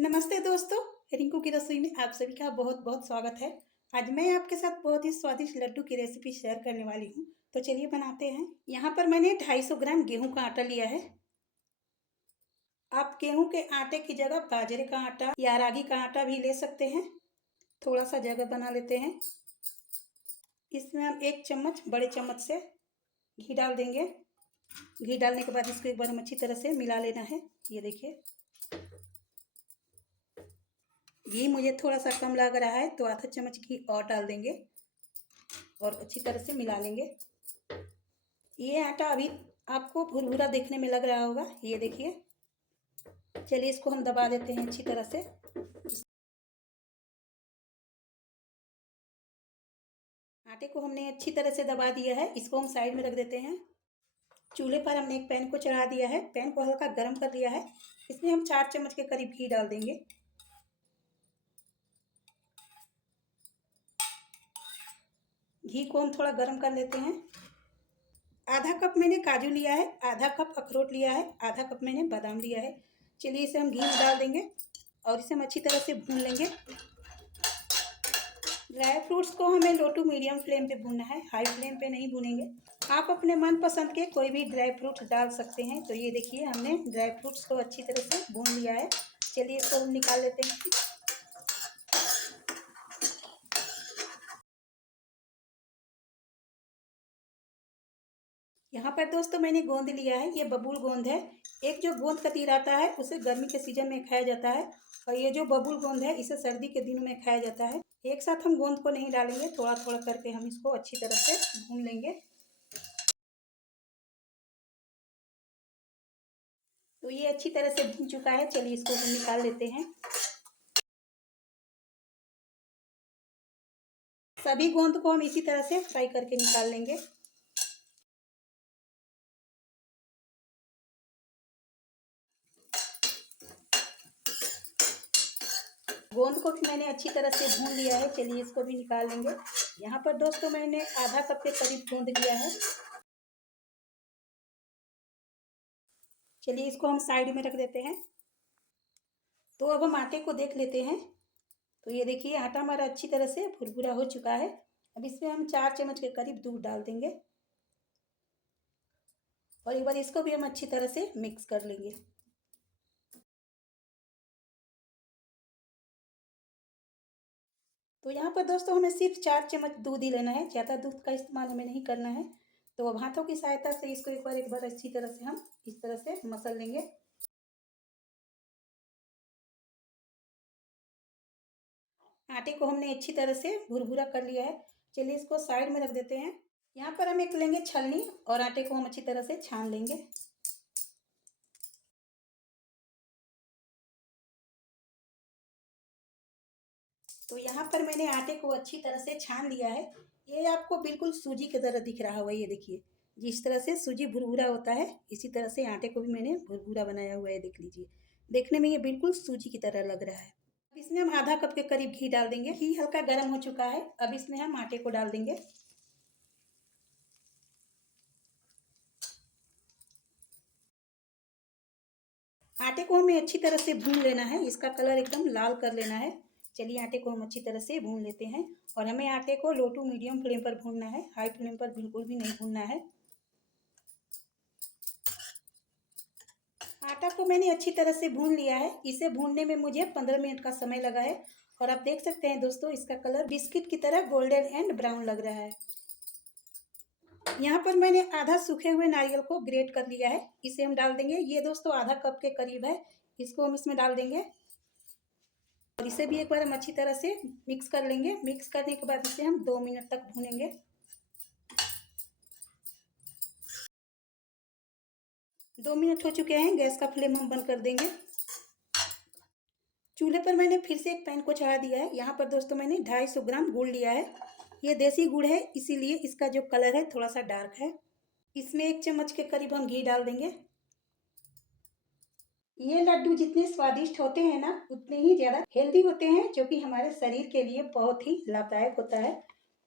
नमस्ते दोस्तों, रिंकू की रसोई में आप सभी का बहुत बहुत स्वागत है। आज मैं आपके साथ बहुत ही स्वादिष्ट लड्डू की रेसिपी शेयर करने वाली हूँ। तो चलिए बनाते हैं। यहाँ पर मैंने 250 ग्राम गेहूं का आटा लिया है। आप गेहूं के आटे की जगह बाजरे का आटा या रागी का आटा भी ले सकते हैं। थोड़ा सा जगह बना लेते हैं। इसमें हम 1 चम्मच बड़े चम्मच से घी डाल देंगे। घी डालने के बाद इसको एक बार हम अच्छी तरह से मिला लेना है। ये देखिए, घी मुझे थोड़ा सा कम लग रहा है तो आधा चम्मच घी और डाल देंगे और अच्छी तरह से मिला लेंगे। ये आटा अभी आपको भुरभुरा देखने में लग रहा होगा, ये देखिए। चलिए इसको हम दबा देते हैं अच्छी तरह से। आटे को हमने अच्छी तरह से दबा दिया है, इसको हम साइड में रख देते हैं। चूल्हे पर हमने एक पैन को चढ़ा दिया है, पैन को हल्का गर्म कर लिया है। इसमें हम 4 चम्मच के करीब घी डाल देंगे। घी को हम थोड़ा गर्म कर लेते हैं। आधा कप मैंने काजू लिया है, आधा कप अखरोट लिया है, आधा कप मैंने बादाम लिया है। चलिए इसे हम घी में डाल देंगे और इसे हम अच्छी तरह से भून लेंगे। ड्राई फ्रूट्स को हमें लो टू मीडियम फ्लेम पे भूनना है, हाई फ्लेम पे नहीं भूनेंगे। आप अपने मनपसंद के कोई भी ड्राई फ्रूट्स डाल सकते हैं। तो ये देखिए, हमने ड्राई फ्रूट्स को अच्छी तरह से भून लिया है। चलिए इसको हम निकाल लेते हैं। यहाँ पर दोस्तों मैंने गोंद लिया है, ये बबूल गोंद है। एक जो गोंद कतीर आता है उसे गर्मी के सीजन में खाया जाता है, और ये जो बबूल गोंद है इसे सर्दी के दिनों में खाया जाता है। एक साथ हम गोंद को नहीं डालेंगे, थोड़ा थोड़ा करके हम इसको अच्छी तरह से भून लेंगे। तो ये अच्छी तरह से भून चुका है, चलिए इसको हम निकाल लेते हैं। सभी गोंद को हम इसी तरह से फ्राई करके निकाल लेंगे। गोंद को भी मैंने अच्छी तरह से भून लिया है, चलिए इसको भी निकाल लेंगे। यहाँ पर दोस्तों मैंने आधा कप के करीब गोंद लिया है। चलिए इसको हम साइड में रख देते हैं। तो अब हम आटे को देख लेते हैं। तो ये देखिए, आटा हमारा अच्छी तरह से भुरभुरा हो चुका है। अब इसमें हम 4 चम्मच के करीब दूध डाल देंगे और एक बार इसको भी हम अच्छी तरह से मिक्स कर लेंगे। तो यहाँ पर दोस्तों हमें सिर्फ 4 चम्मच दूध ही लेना है, ज़्यादा दूध का इस्तेमाल हमें नहीं करना है। तो अब हाथों की सहायता से इसको एक बार अच्छी तरह से हम इस तरह से मसल लेंगे। आटे को हमने अच्छी तरह से भुरभुरा कर लिया है। चलिए इसको साइड में रख देते हैं। यहाँ पर हम एक लेंगे छलनी और आटे को हम अच्छी तरह से छान लेंगे। तो यहाँ पर मैंने आटे को अच्छी तरह से छान लिया है। ये आपको बिल्कुल सूजी की तरह दिख रहा होगा, ये देखिए। जिस तरह से सूजी भुरभुरा होता है, इसी तरह से आटे को भी मैंने भुरभुरा बनाया हुआ है, देख लीजिए। देखने में ये बिल्कुल सूजी की तरह लग रहा है। अब इसमें हम आधा कप के करीब घी डाल देंगे। घी हल्का गर्म हो चुका है, अब इसमें हम आटे को डाल देंगे। आटे को हमें अच्छी तरह से भून लेना है, इसका कलर एकदम लाल कर लेना है। चलिए आटे को हम अच्छी तरह से भून लेते हैं। और हमें आटे को लो टू मीडियम फ्लेम पर भूनना है, हाई फ्लेम पर बिल्कुल भी नहीं भूनना है। आटा को मैंने अच्छी तरह से भून लिया है। इसे भूनने में मुझे 15 मिनट का समय लगा है। और आप देख सकते हैं दोस्तों, इसका कलर बिस्किट की तरह गोल्डन एंड ब्राउन लग रहा है। यहाँ पर मैंने आधा सूखे हुए नारियल को ग्रेट कर लिया है, इसे हम डाल देंगे। ये दोस्तों आधा कप के करीब है, इसको हम इसमें डाल देंगे। और इसे भी एक बार हम अच्छी तरह से मिक्स कर लेंगे। मिक्स करने के बाद इसे हम 2 मिनट तक भूनेंगे। 2 मिनट हो चुके हैं, गैस का फ्लेम हम बंद कर देंगे। चूल्हे पर मैंने फिर से एक पैन को चढ़ा दिया है। यहाँ पर दोस्तों मैंने 250 ग्राम गुड़ लिया है। ये देसी गुड़ है, इसीलिए इसका जो कलर है थोड़ा सा डार्क है। इसमें 1 चम्मच के करीब हम घी डाल देंगे। ये लड्डू जितने स्वादिष्ट होते हैं ना, उतने ही ज़्यादा हेल्दी होते हैं, जो कि हमारे शरीर के लिए बहुत ही लाभदायक होता है।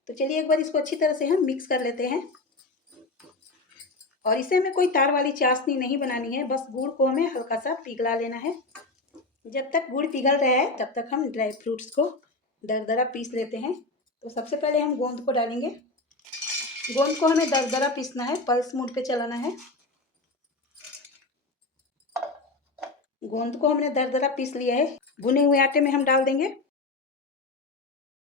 तो चलिए एक बार इसको अच्छी तरह से हम मिक्स कर लेते हैं। और इसे हमें कोई तार वाली चाशनी नहीं बनानी है, बस गुड़ को हमें हल्का सा पिघला लेना है। जब तक गुड़ पिघल रहा है तब तक हम ड्राई फ्रूट्स को दरदरा पीस लेते हैं। तो सबसे पहले हम गोंद को डालेंगे। गोंद को हमें दरदरा पीसना है, पल्स मोड पे चलाना है। गोंद को हमने दरदरा पीस लिया है। भुने हुए आटे में हम डाल देंगे।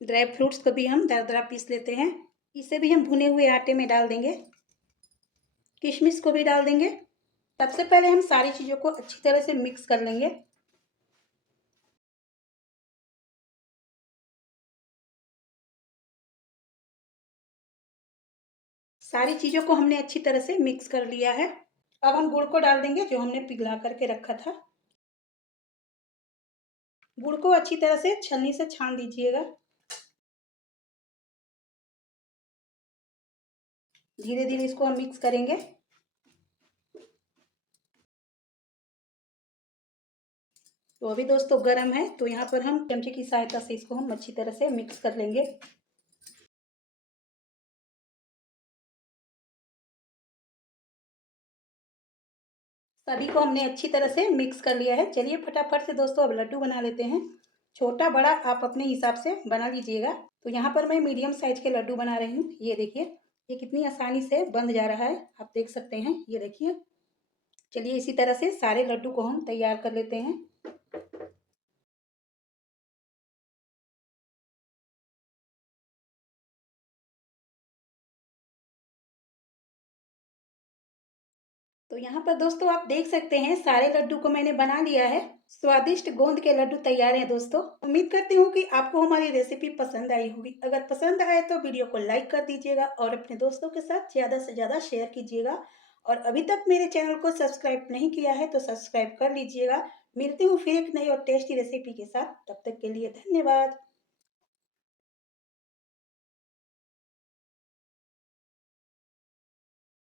ड्राई फ्रूट्स को भी हम दरदरा पीस लेते हैं, इसे भी हम भुने हुए आटे में डाल देंगे। किशमिश को भी डाल देंगे। सबसे पहले हम सारी चीज़ों को अच्छी तरह से मिक्स कर लेंगे। सारी चीज़ों को हमने अच्छी तरह से मिक्स कर लिया है। अब हम गुड़ को डाल देंगे जो हमने पिघला करके रखा था। गुड़ को अच्छी तरह से छलनी से छान दीजिएगा। धीरे धीरे इसको हम मिक्स करेंगे। तो अभी दोस्तों गर्म है, तो यहाँ पर हम चमचे की सहायता से इसको हम अच्छी तरह से मिक्स कर लेंगे। सभी को हमने अच्छी तरह से मिक्स कर लिया है। चलिए फटाफट से दोस्तों अब लड्डू बना लेते हैं। छोटा बड़ा आप अपने हिसाब से बना लीजिएगा। तो यहाँ पर मैं मीडियम साइज के लड्डू बना रही हूँ। ये देखिए, ये कितनी आसानी से बंध जा रहा है, आप देख सकते हैं। ये देखिए। चलिए इसी तरह से सारे लड्डू को हम तैयार कर लेते हैं। तो यहाँ पर दोस्तों आप देख सकते हैं सारे लड्डू को मैंने बना लिया है। स्वादिष्ट गोंद के लड्डू तैयार हैं दोस्तों। उम्मीद करती हूँ कि आपको हमारी रेसिपी पसंद आई होगी। अगर पसंद आए तो वीडियो को लाइक कर दीजिएगा और अपने दोस्तों के साथ ज़्यादा से ज़्यादा शेयर कीजिएगा। और अभी तक मेरे चैनल को सब्सक्राइब नहीं किया है तो सब्सक्राइब कर लीजिएगा। मिलती हूँ फिर एक नई और टेस्टी रेसिपी के साथ। तब तक के लिए धन्यवाद।